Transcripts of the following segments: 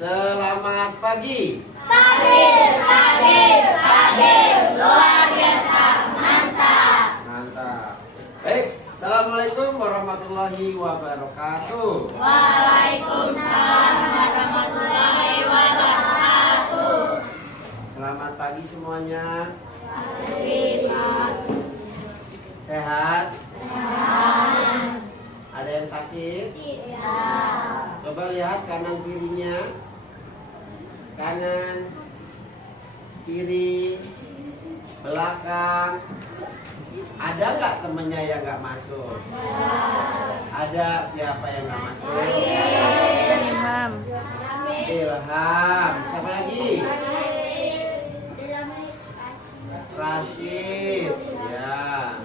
Selamat pagi. Pagi, luar biasa, mantap. Mantap. Baik, assalamualaikum warahmatullahi wabarakatuh. Waalaikumsalam warahmatullahi wabarakatuh. Selamat pagi semuanya. Pagi, Pak. Sehat? Ada yang sakit? Tidak. Coba lihat kanan kirinya. Kanan, kiri, belakang. Ada nggak temennya yang nggak masuk? Ada. Siapa yang nggak masuk? Ilham. Ilham. Siapa lagi? Rashid. Ya.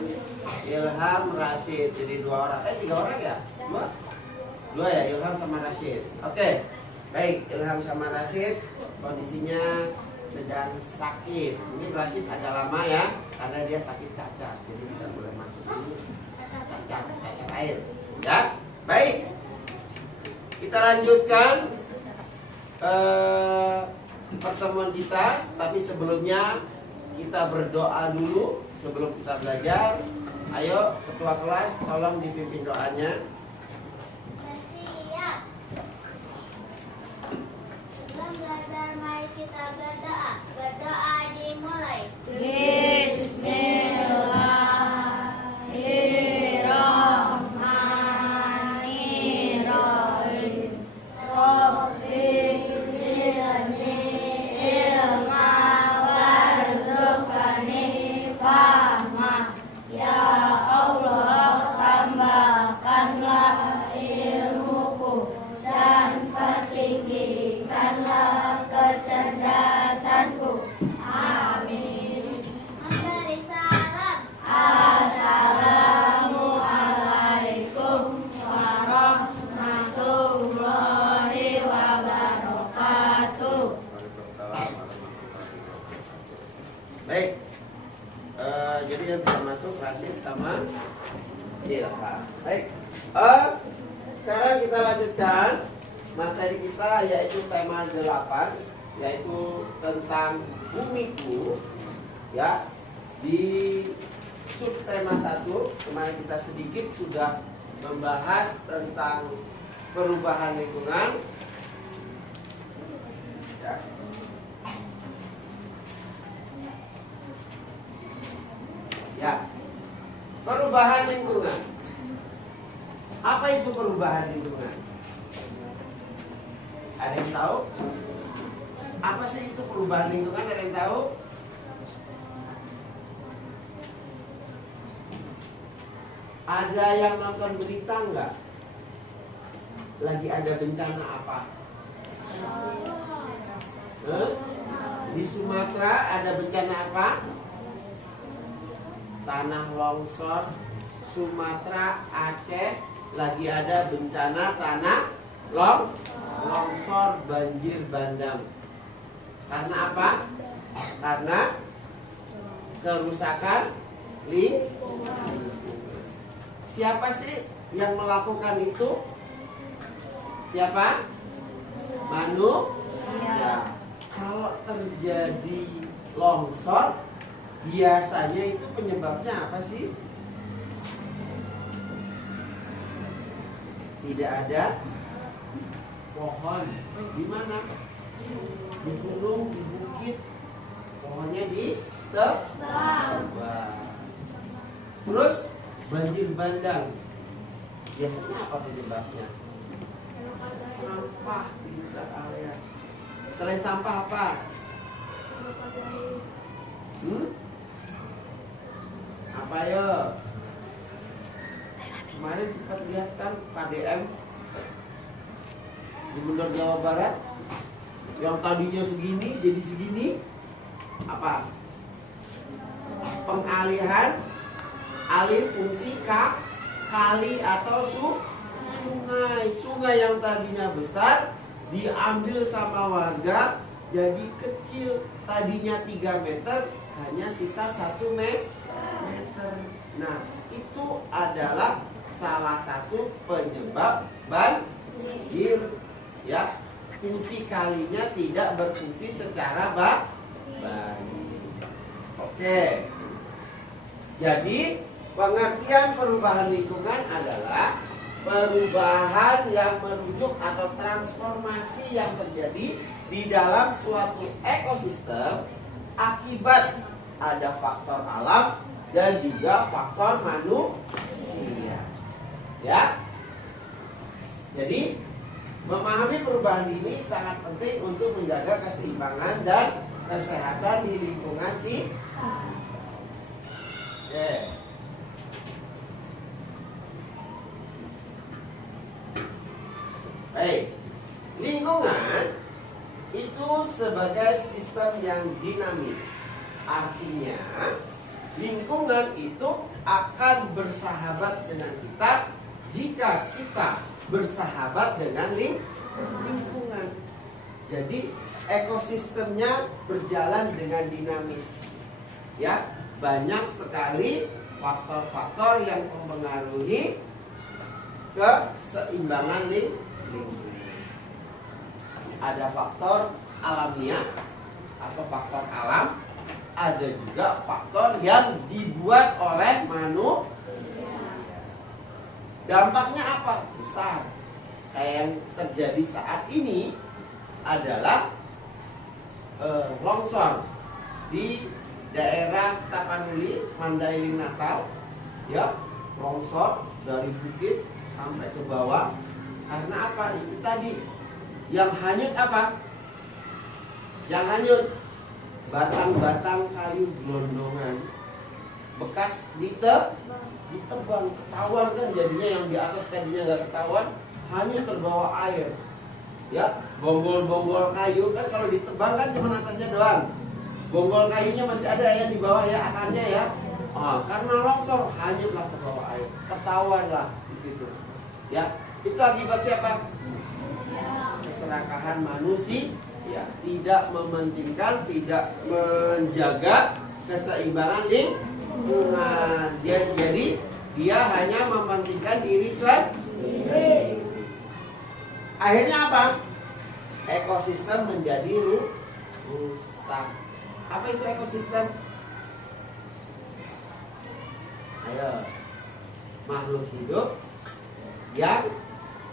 Ilham, Rashid. Jadi 2 orang. 3 orang ya? 2 ya, Ilham sama Rashid. Oke. Baik, Ilham sama Rashid kondisinya sedang sakit. Ini Rashid agak lama ya, karena dia sakit cacar. Jadi tidak boleh masuk dulu. Cacar air. Ya, baik. Kita lanjutkan pertemuan kita. Tapi sebelumnya kita berdoa dulu sebelum kita belajar. Ayo, ketua kelas, tolong dipimpin doanya. Siap. Sebelum belajar, mari kita berdoa. Berdoa dimulai. Bismillahirrahmanirrahim. Rabbi zidni ilma warzuqni fahma. Ya Allah, tambahkanlah ilmuku dan pertinggikanlah kecerdasanku. Amin. Memberi salam. Assalamualaikum warahmatullahi wabarakatuh. Baik. Jadi yang tidak masuk Rashid sama Ilham. Baik. Sekarang kita lanjutkan materi kita, yaitu tema 8, yaitu tentang bumiku. Ya. Di subtema 1 kemarin kita sedikit sudah membahas tentang perubahan lingkungan. Ya. Ya, perubahan lingkungan. Apa itu perubahan lingkungan? Ada yang tahu? Apa sih itu perubahan lingkungan? Ada yang tahu? Ada yang nonton berita nggak? Lagi ada bencana apa? Di Sumatera ada bencana apa? Tanah longsor. Sumatera, Aceh lagi ada bencana tanah longsor, banjir bandang. Karena apa? Karena kerusakan lingkungan. Siapa sih yang melakukan itu? Siapa? Manusia. Kalau terjadi longsor, biasanya itu penyebabnya apa sih? Tidak ada pohon. Di mana? Di gunung, di bukit. Pohonnya ditebang. Terus banjir bandang. Biasanya apa penyebabnya? Sampah di dekat area. Selain sampah apa? Apa ya? Kemarin sempat lihat kan KDM Gubernur Jawa Barat yang tadinya segini jadi segini. Apa? Pengalihan alih fungsi kali atau sungai. Sungai yang tadinya besar diambil sama warga jadi kecil. Tadinya 3 meter hanya sisa 1 meter. Nah, itu adalah salah satu penyebab banjir, ya. fungsi kalinya tidak berfungsi secara baik. Oke. Jadi pengertian perubahan lingkungan adalah perubahan yang merujuk atau transformasi yang terjadi di dalam suatu ekosistem akibat ada faktor alam dan juga faktor manusia. Ya. Jadi memahami perubahan ini sangat penting untuk menjaga keseimbangan dan kesehatan di lingkungan kita. Oke. Baik. Lingkungan itu sebagai sistem yang dinamis. Artinya, lingkungan itu akan bersahabat dengan kita jika kita bersahabat dengan lingkungan. Jadi ekosistemnya berjalan dengan dinamis. Ya, banyak sekali faktor-faktor yang mempengaruhi keseimbangan lingkungan. Ada faktor alamiah atau faktor alam, ada juga faktor yang dibuat oleh manusia. Dampaknya apa? Besar. Kayak yang terjadi saat ini adalah longsor di daerah Tapanuli, Mandailing, Natal. Ya, longsor dari bukit sampai ke bawah. Karena apa? Itu tadi yang hanyut apa? Yang hanyut batang-batang kayu gelondongan bekas ditebang, ketahuan kan jadinya, yang di atas tadinya nggak ketahuan, hanyut terbawa air. Ya, bonggol-bonggol kayu kan kalau ditebang kan cuma atasnya doang, bonggol kayunya masih ada yang di bawah ya, akarnya ya. Karena longsor hanyutlah terbawa air, ketahuan lah di situ. Ya, itu akibat siapa? Keserakahan manusia, ya, tidak mementingkan, tidak menjaga keseimbangan lingkungan. Jadi dia hanya mementingkan diri sendiri. Akhirnya apa? Ekosistem menjadi rusak. Apa itu ekosistem? Ayo, makhluk hidup yang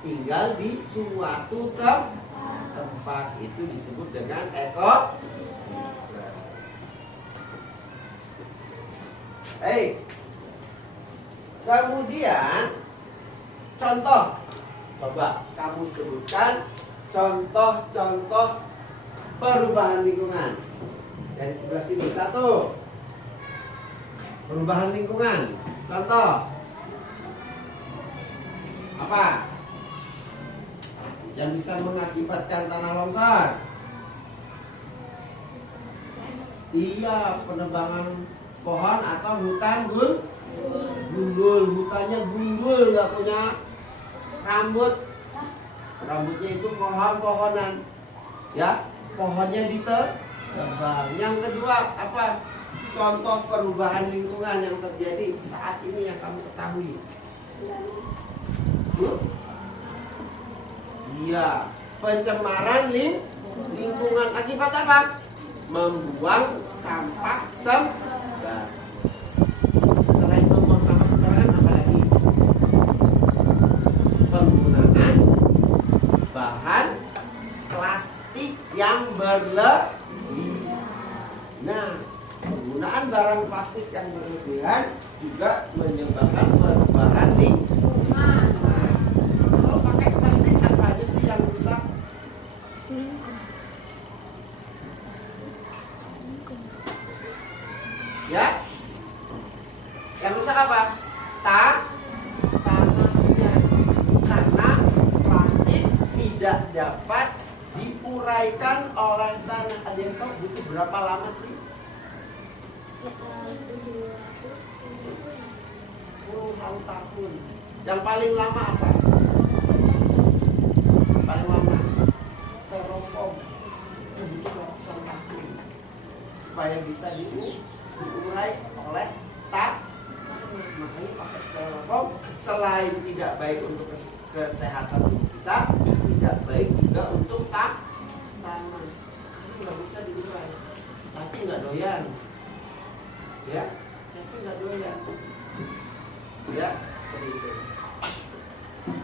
tinggal di suatu tempat itu disebut dengan ekosistem. Kemudian contoh, coba kamu sebutkan contoh-contoh perubahan lingkungan. Dari sebelah sini, satu, perubahan lingkungan. Contoh apa yang bisa mengakibatkan tanah longsor? Iya, penebangan pohon atau hutan gundul. Hutannya gundul, nggak punya rambut. Rambutnya itu pohon-pohonan. Ya, pohonnya ditebang. Yang kedua apa? Contoh perubahan lingkungan yang terjadi saat ini yang kamu ketahui. Iya, pencemaran lingkungan akibat apa? Membuang sampah sembarangan. Selain membuang sampah sembarangan, apa lagi? Penggunaan bahan plastik yang berlebihan. Nah, penggunaan barang plastik yang berlebihan juga menyebabkan perubahan lingkungan. Kalau pakai plastik apa aja sih yang rusak? Ya, yang rusak apa? Tanahnya. Karena plastik tidak dapat diuraikan oleh tanah. Ada yang tahu butuh berapa lama sih? Puluhan tahun. Yang paling lama apa? Paling lama styrofoam. Itu butuh ratusan tahun supaya bisa diurai oleh tanah. Makanya pakai styrofoam selain tidak baik untuk kesehatan tubuh kita, tidak baik juga untuk tanah. Caci nggak doyan. Ya, Caci nggak doyan. Ya, seperti itu.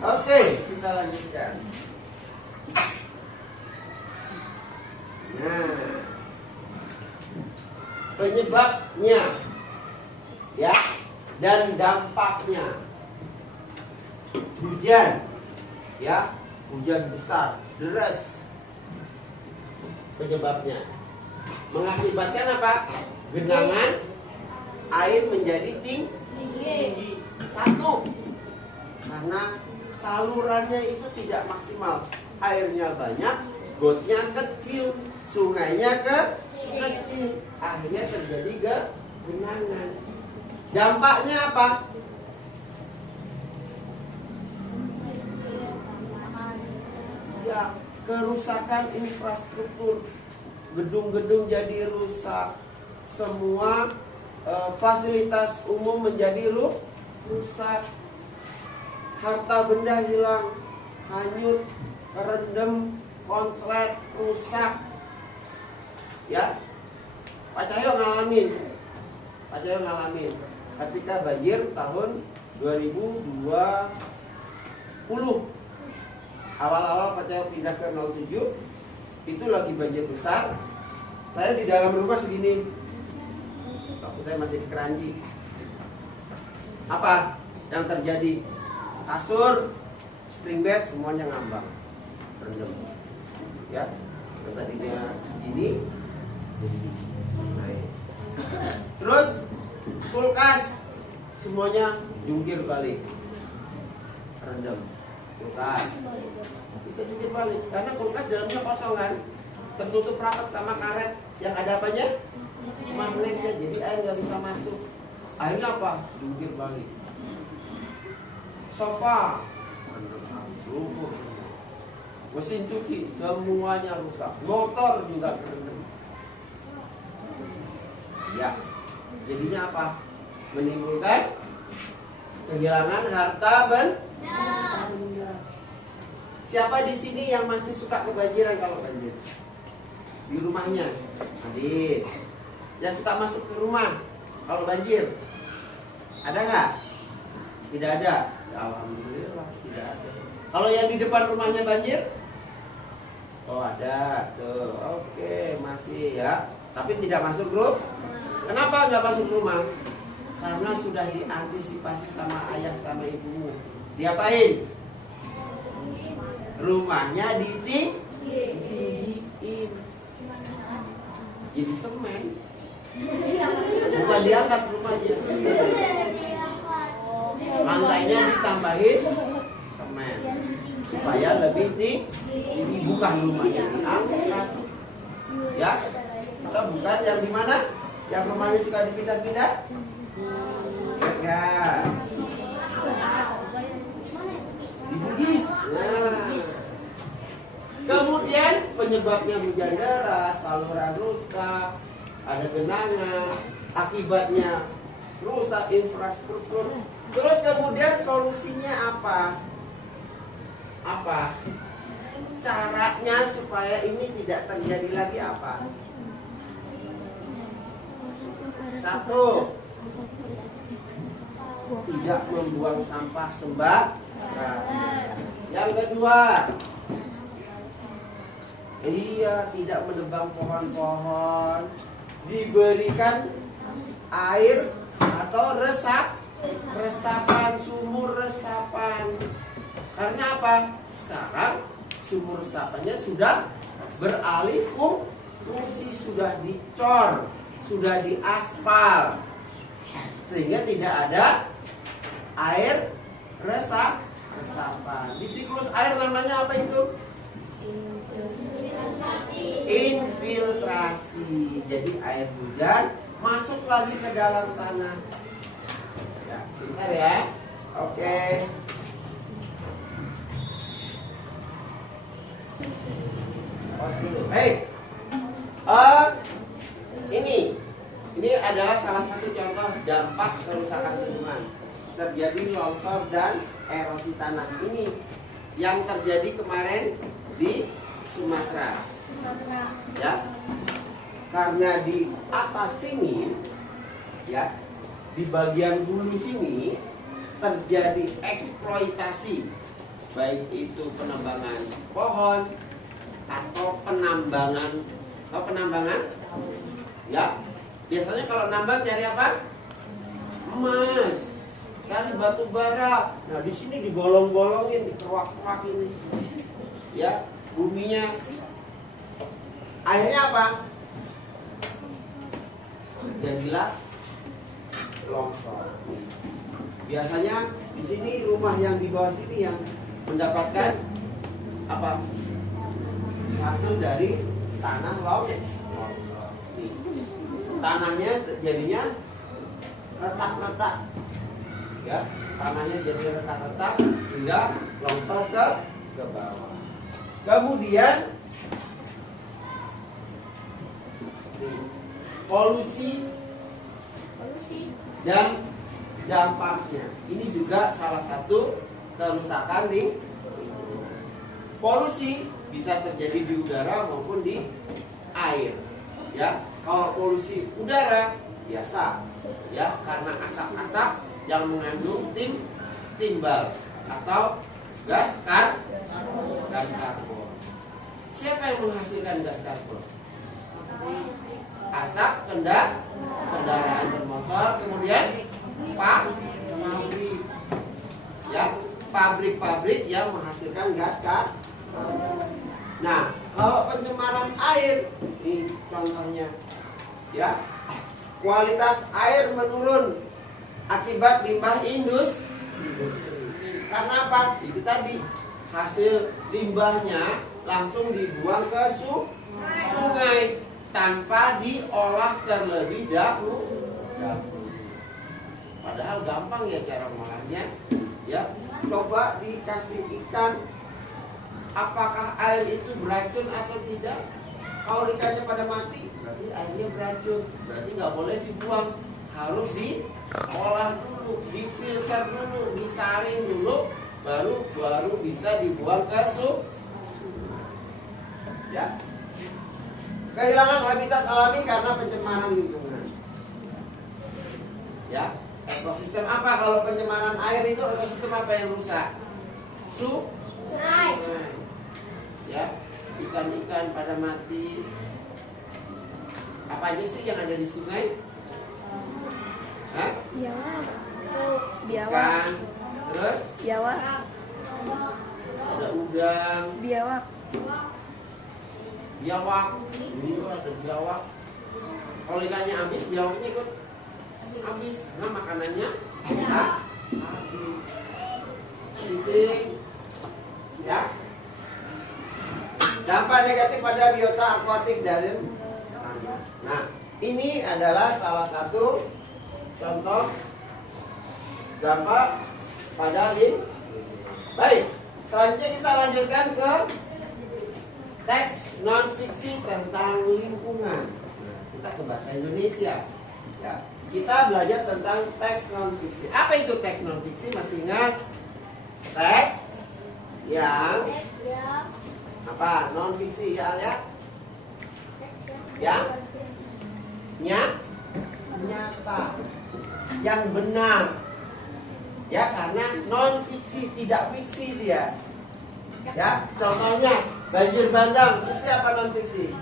Oke, kita lanjutkan. Nah, penyebabnya, ya, dan dampaknya. Hujan, ya, hujan besar, deras. Penyebabnya mengakibatkan apa? Genangan air menjadi tinggi. Satu, karena salurannya itu tidak maksimal. Airnya banyak, gotnya kecil, sungainya kecil. Akhirnya terjadi genangan. Dampaknya apa? Ya, kerusakan infrastruktur. Gedung-gedung jadi rusak. Semua fasilitas umum menjadi rusak. Harta benda hilang, hanyut, kerendam, konslet, rusak. Ya, Pak Cahyo ngalamin. Ketika banjir tahun 2020. Awal-awal Pak Cahyo pindah ke 07, itu lagi banjir besar. Saya di dalam rumah segini. Waktu saya masih di Keranji. Apa yang terjadi? Kasur, spring bed semuanya ngambang, rendam. Ya, yang tadinya segini jadi naik. Terus kulkas semuanya jungkir balik, rendam. Kulkas bisa jungkir balik karena kulkas dalamnya kosong kan, tertutup rapat sama karet yang ada apanya? Magnetnya, jadi air nggak bisa masuk. Akhirnya apa? Jungkir balik. Sofa lumpuh, mesin cuci semuanya rusak, motor juga kerendam. Ya, jadinya apa? Menimbulkan kehilangan harta benda. Siapa di sini yang masih suka kebanjiran kalau banjir? Di rumahnya, Adit. Yang suka masuk ke rumah kalau banjir, ada nggak? Tidak ada. Ya, alhamdulillah tidak ada. Kalau yang di depan rumahnya banjir, oh ada tuh. Oke, masih ya. Tapi tidak masuk grup. Kenapa nggak masuk rumah? Karena sudah diantisipasi sama ayah sama ibumu. Diapain? Rumahnya ditinggiin. Jadi semen. Bukan diangkat rumahnya. Lantainya ditambahin semen supaya lebih tinggi, bukan rumahnya diangkat. Ya, atau bukan yang di mana? Yang rumahnya suka dipindah-pindah? Ya. Di Bugis. Nah. Kemudian penyebabnya hujan deras, saluran rusak, ada genangan, akibatnya rusak infrastruktur. Terus kemudian solusinya apa? Apa? Caranya supaya ini tidak terjadi lagi apa? Satu, tidak membuang sampah sembarangan. Yang kedua, tidak menebang pohon-pohon, diberikan air atau resapan, sumur resapan. Karena apa? Sekarang sumur resapannya sudah beralih fungsi, sudah dicor, sudah diaspal, sehingga tidak ada air resapan. Di siklus air namanya apa itu? Infiltrasi. Jadi air hujan masuk lagi ke dalam tanah. Ya, bentar ya. Oke. Baik. Ini adalah salah satu contoh dampak kerusakan lingkungan. Terjadi longsor dan erosi tanah. Ini yang terjadi kemarin di Sumatera. Ya. karena di atas sini, ya, di bagian hulu sini terjadi eksploitasi, baik itu penambangan pohon atau penambangan ya. Biasanya kalau nambang cari apa? Emas, cari batu bara. Nah, di sini dibolong-bolongin, dikeruak-keruak ini, ya, buminya. Akhirnya apa? Jadilah longsor. Biasanya di sini rumah yang di bawah sini yang mendapatkan apa? Hasil dari tanah longsor. Nih. Tanahnya jadinya retak-retak. Ya, tanahnya jadi retak-retak hingga longsor ke bawah. Kemudian polusi dan dampaknya. Ini juga salah satu kerusakan di polusi bisa terjadi di udara maupun di air. Ya, kalau polusi udara biasa, ya, karena asap-asap yang mengandung timbal atau gas karbon. Siapa yang menghasilkan gas karbon? Asap kendaraan bermotor, kemudian pabrik, ya, pabrik-pabrik yang menghasilkan gas karbon. Nah, kalau pencemaran air, ini contohnya, ya, kualitas air menurun akibat limbah industri. Karena apa? Itu tadi hasil limbahnya langsung dibuang ke sungai tanpa diolah terlebih dahulu. Padahal gampang ya cara mengolahnya. Ya, coba dikasih ikan, apakah air itu beracun atau tidak? Kalau ikannya pada mati, berarti airnya beracun. Berarti nggak boleh dibuang, harus diolah dulu, difilter dulu, disaring dulu, baru bisa dibuang ke sungai. Ya. Kehilangan habitat alami karena pencemaran lingkungan. Ya, ekosistem apa kalau pencemaran air itu? Ekosistem apa yang rusak? Sungai. Ya, ikan-ikan pada mati. Apa aja sih yang ada di sungai? Hah? Biawak. Ikan. Terus? Biawak. Ada udang. Biawak. Biawak. Iya, ada biawak. Kalau ikannya habis, biawaknya ikut habis karena makanannya habis. Penting. Ya. Dampak negatif pada biota akuatik dari. Nah, ini adalah salah satu contoh dampak pada lingkungan. Baik, selanjutnya kita lanjutkan ke teks non-fiksi tentang lingkungan. Kita ke bahasa Indonesia. Ya, kita belajar tentang teks non-fiksi. Apa itu teks non-fiksi? Masih ingat? Teks yang apa? Non-fiksi ya? Yang nyata, yang benar. Ya, karena non-fiksi, tidak fiksi dia. Ya, contohnya banjir bandang, fiksi apa non-fiksi?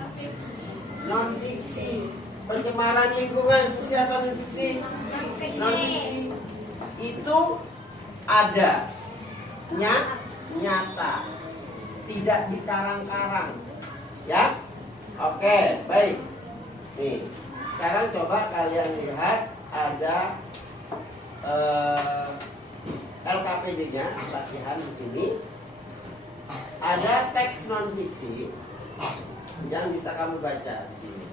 Non-fiksi. Pencemaran lingkungan, fiksi atau non-fiksi? Non-fiksi. Itu ada, nyata, tidak dikarang-karang. Ya, oke, baik. Nih, sekarang coba kalian lihat ada LKPD-nya, latihan di sini. Ada teks non fiksi yang bisa kamu baca di sini.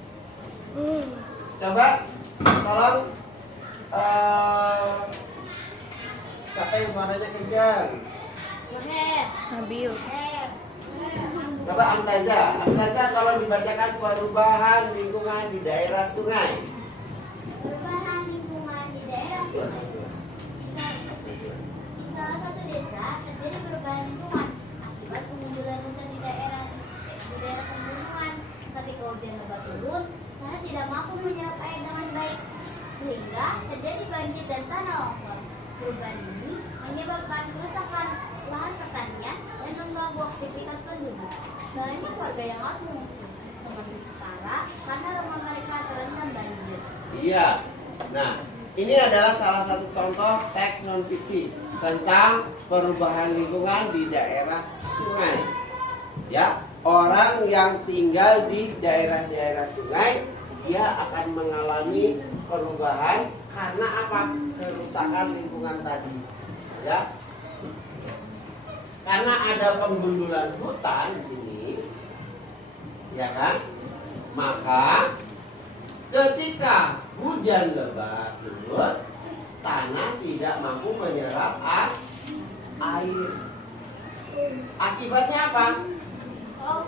Coba, tolong siapa yang suaranya kencang? Nabil. Coba Amtaza, tolong dibacakan perubahan lingkungan di daerah sungai. Perubahan lingkungan di daerah sungai. Di salah satu desa terjadi perubahan lingkungan akibat kemunculan hutan di daerah pembunuhan. Ketika hujan lebat turun, tanah longsor. Perubahan ini menyebabkan kerusakan lahan pertanian dan mengganggu aktivitas penduduk. Banyak warga yang harus mengungsi, seperti utara karena rumah mereka terendam banjir. Iya. Nah, ini adalah salah satu contoh teks non fiksi tentang perubahan lingkungan di daerah sungai. Ya, orang yang tinggal di daerah-daerah sungai dia akan mengalami perubahan karena apa? Kerusakan lingkungan tadi. Ya. Karena ada penggundulan hutan di sini. Ya kan? Maka ketika hujan lebat turun, tanah tidak mampu menyerap air. Akibatnya apa?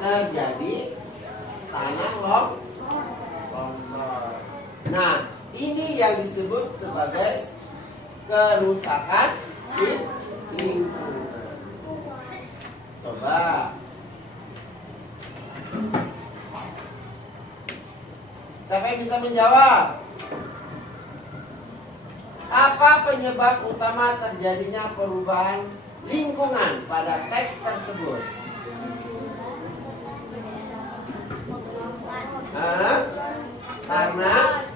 Terjadi tanah longsor. Nah, ini yang disebut sebagai kerusakan lingkungan. Coba. Siapa yang bisa menjawab? Apa penyebab utama terjadinya perubahan lingkungan pada teks tersebut? Karena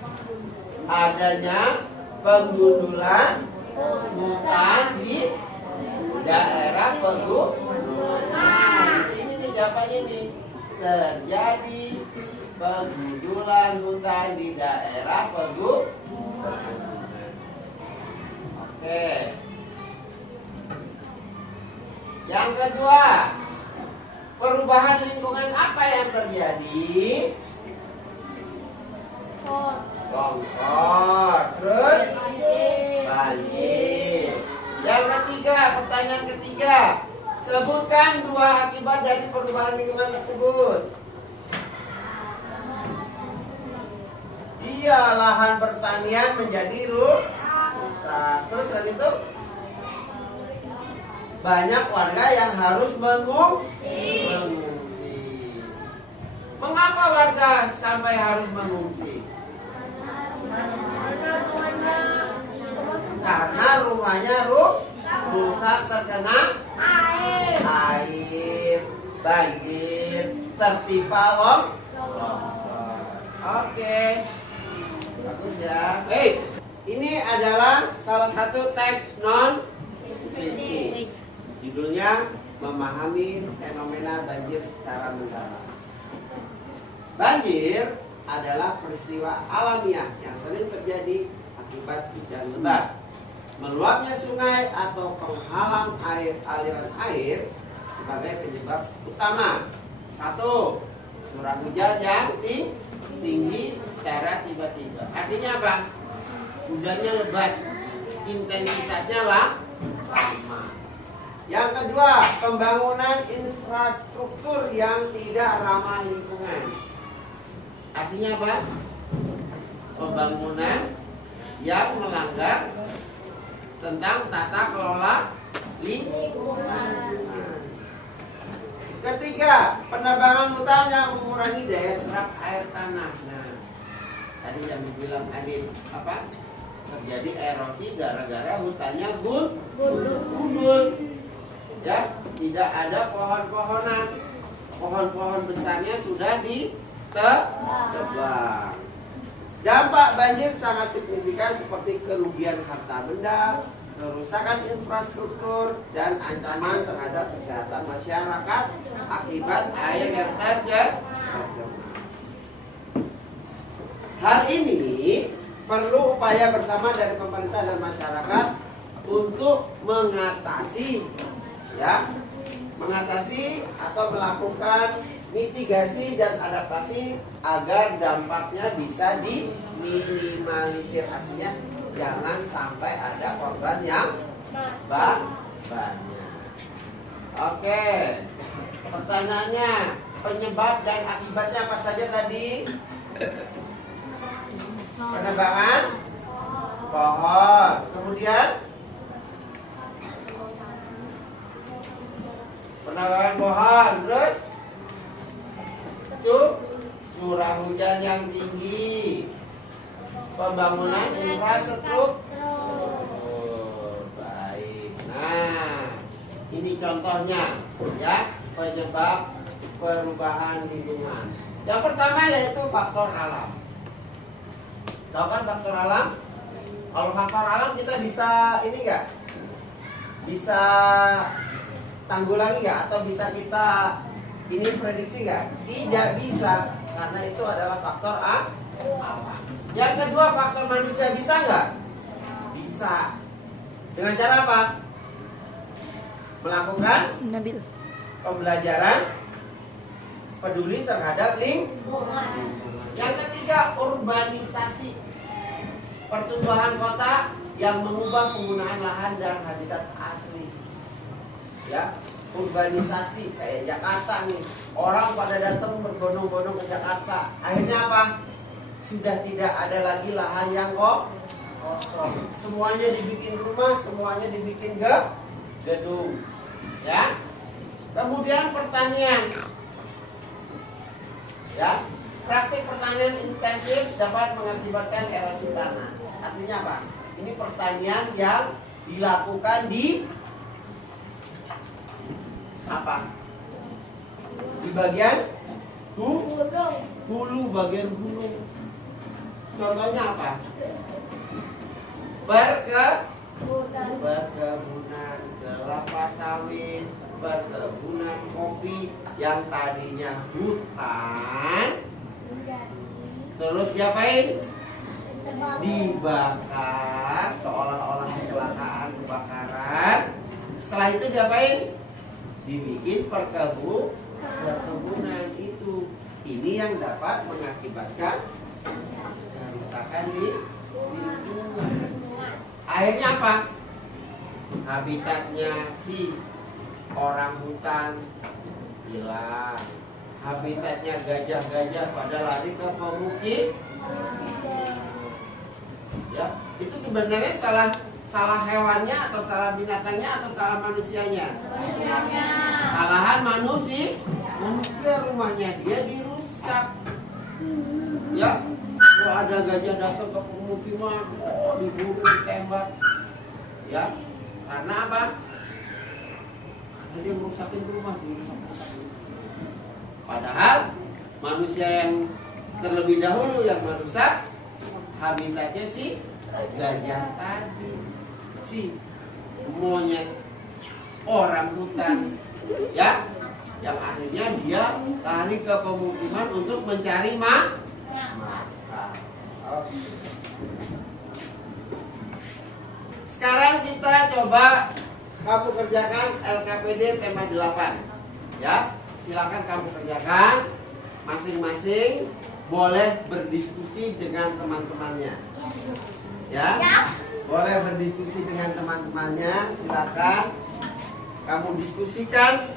adanya penggundulan hutan di daerah pegunungan. Di sini nih jawabannya nih, terjadi penggundulan hutan di daerah pegunungan. Oke. Yang kedua, perubahan lingkungan apa yang terjadi? Longsor. Terus banjir. Yang ketiga, pertanyaan ketiga, sebutkan dua akibat dari perubahan lingkungan tersebut. Iya, lahan pertanian menjadi rusak. Terus dan itu banyak warga yang harus mengungsi. Mengapa warga sampai harus mengungsi? Karena rumahnya rusak terkena air, banjir, tertimpa longsor. Oke, bagus ya. Baik, ini adalah salah satu teks non fiksi. Judulnya memahami fenomena banjir secara mendalam. Banjir adalah peristiwa alamiah yang sering terjadi akibat hujan lebat, meluapnya sungai atau penghalang aliran air sebagai penyebab utama. 1. Curah hujan yang tinggi secara tiba-tiba. Artinya apa? Hujannya lebat, intensitasnya lama. Yang kedua, pembangunan infrastruktur yang tidak ramah lingkungan. Artinya apa? Pembangunan yang melanggar tentang tata kelola lingkungan. Ketiga, penebangan hutan yang mengurangi daya serap air tanah. Nah, tadi yang dibilang Adit, apa? Terjadi erosi gara-gara hutannya gundul. Ya, tidak ada pohon-pohonan. Pohon-pohon besarnya sudah ditebang. Dampak banjir sangat signifikan seperti kerugian harta benda, kerusakan infrastruktur, dan ancaman terhadap kesehatan masyarakat akibat air yang tercemar. Hal ini perlu upaya bersama dari pemerintah dan masyarakat untuk mengatasi atau melakukan mitigasi dan adaptasi agar dampaknya bisa diminimalisir. Artinya jangan sampai ada korban yang banyak. Oke, pertanyaannya, penyebab dan akibatnya apa saja tadi? Penebangan pohon, kemudian penebangan pohon, terus curah hujan yang tinggi, pembangunan infrastruktur, Ini contohnya, ya, penyebab perubahan lingkungan. Yang pertama yaitu faktor alam. Tahu kan faktor alam? Kalau faktor alam kita bisa ini enggak? Bisa tanggulangi nggak? Atau bisa kita ini prediksi nggak? Tidak bisa, karena itu adalah faktor alam. Yang kedua, faktor manusia bisa nggak? Bisa. Dengan cara apa? Melakukan Nabil. pembelajaran peduli terhadap lingkungan. Yang ketiga, urbanisasi. Pertumbuhan kota yang mengubah penggunaan lahan dan habitat asli. Ya, urbanisasi kayak Jakarta nih. Orang pada datang berbondong-bondong ke Jakarta. Akhirnya apa? Sudah tidak ada lagi lahan yang kosong. Semuanya dibikin rumah, semuanya dibikin gedung. Ya. Kemudian pertanian. Ya, praktik pertanian intensif dapat mengakibatkan erosi tanah. Artinya apa? Ini pertanian yang dilakukan di apa? Di bagian hulu, bagian hulu. Contohnya apa? Berkebunan kelapa sawit, berkebunan kopi yang tadinya hutan, terus diapain? Dibakar, seolah-olah kecelakaan kebakaran. Setelah itu diapain? Dibikin perkebunan itu. Ini yang dapat mengakibatkan kerusakan di lingkungan. Akhirnya apa? Habitatnya si orang hutan hilang. Habitatnya gajah-gajah pada lari ke pemukiman. Ya, itu sebenarnya salah hewannya atau salah binatangnya atau salah manusianya? Salahan manusia rumahnya dia dirusak. Ya, kalau ada gajah datang ke pemukiman, dibunuh, ditembak. Ya, karena apa? Karena dia merusakin rumah, dirusak. Padahal manusia yang terlebih dahulu yang merusak habitatnya si gajah tadi, si monyet orang hutan, ya, yang akhirnya dia lari ke pemukiman untuk mencari makan. Sekarang kita coba kamu kerjakan LKPD tema 8, ya. Silakan kamu kerjakan masing-masing. Boleh berdiskusi dengan teman-temannya, ya. Boleh berdiskusi dengan teman-temannya. Silakan kamu diskusikan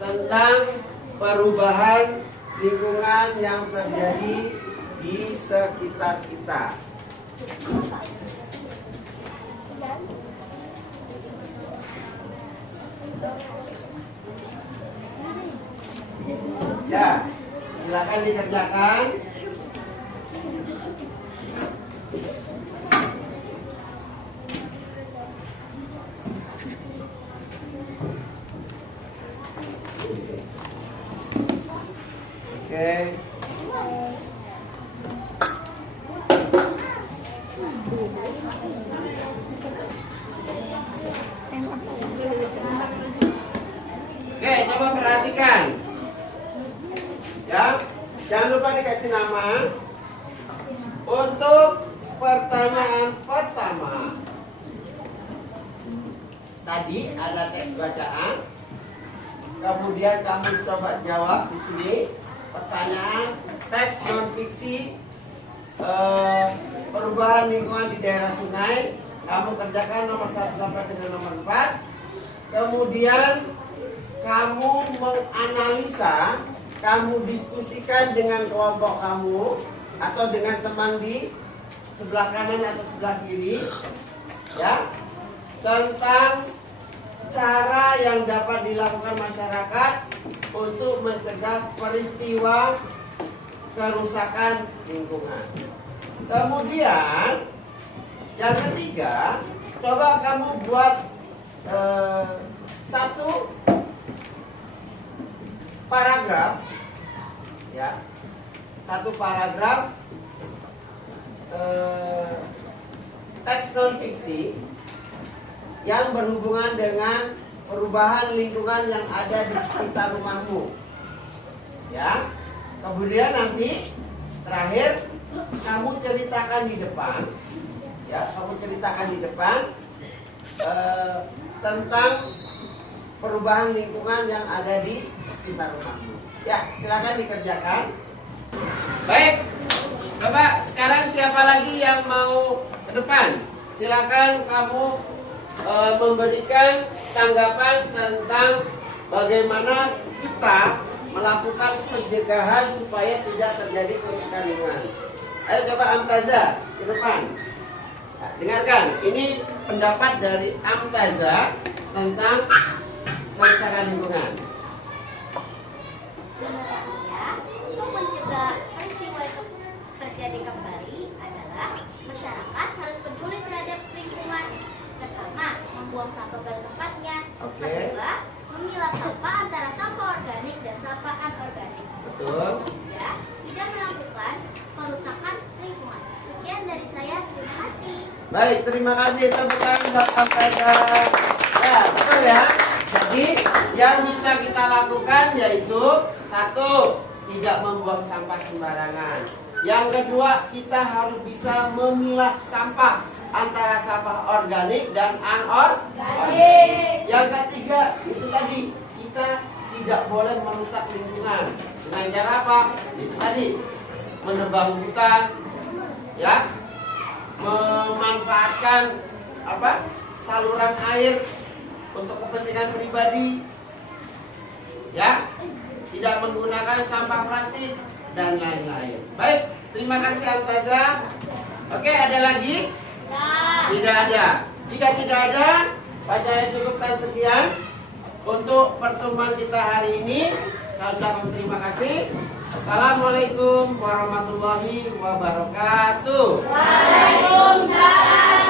tentang perubahan lingkungan yang terjadi di sekitar kita. Ya, silakan dikerjakan. Oke. Oke, coba perhatikan. Ya, jangan lupa dikasih nama. Untuk pertanyaan pertama, tadi ada teks bacaan. Kemudian kamu coba jawab di sini. Pertanyaan teks non fiksi, perubahan lingkungan di daerah sungai. Kamu kerjakan nomor 1 sampai dengan nomor 4. Kemudian kamu menganalisa, kamu diskusikan dengan kelompok kamu atau dengan teman di sebelah kanan atau sebelah kiri, ya, tentang cara yang dapat dilakukan masyarakat untuk mencegah peristiwa kerusakan lingkungan. Kemudian yang ketiga, coba kamu buat satu paragraf, ya, satu paragraf teks non fiksi yang berhubungan dengan perubahan lingkungan yang ada di sekitar rumahmu, ya. Kemudian nanti terakhir kamu ceritakan di depan, ya, kamu ceritakan di depan tentang perubahan lingkungan yang ada di sekitar rumahmu. Ya, silakan dikerjakan. Baik, coba sekarang siapa lagi yang mau ke depan? Silakan kamu memberikan tanggapan tentang bagaimana kita melakukan pencegahan supaya tidak terjadi kerusakan lingkungan. Ayo coba Amtaza ke depan. Nah, dengarkan, ini pendapat dari Amtaza tentang kerusakan lingkungan. Sebenarnya, untuk mencegah peristiwa itu terjadi kembali adalah masyarakat harus peduli terhadap lingkungan. Pertama, membuang sampah pada tempatnya. Oke. Kedua, memilah sampah antara sampah organik dan sampah anorganik. Betul. Ketiga, tidak melakukan kerusakan lingkungan. Sekian dari saya, terima kasih. Baik, terima kasih. Tepuk tangan buat Amtaza. Ya, betul ya. Jadi, yang bisa kita lakukan yaitu satu, tidak membuang sampah sembarangan. Yang kedua, kita harus bisa memilah sampah antara sampah organik dan anorganik. Yang ketiga, itu tadi, kita tidak boleh merusak lingkungan. Dengan cara apa? Itu tadi, menebang hutan, ya, memanfaatkan saluran air untuk kepentingan pribadi, ya, tidak menggunakan sampah plastik dan lain-lain. Baik, terima kasih Amtaza. Oke, ada lagi? Tidak ada. Jika tidak ada, saya cukupkan sekian untuk pertemuan kita hari ini. Saya ucapkan terima kasih. Assalamualaikum warahmatullahi wabarakatuh. Waalaikumsalam.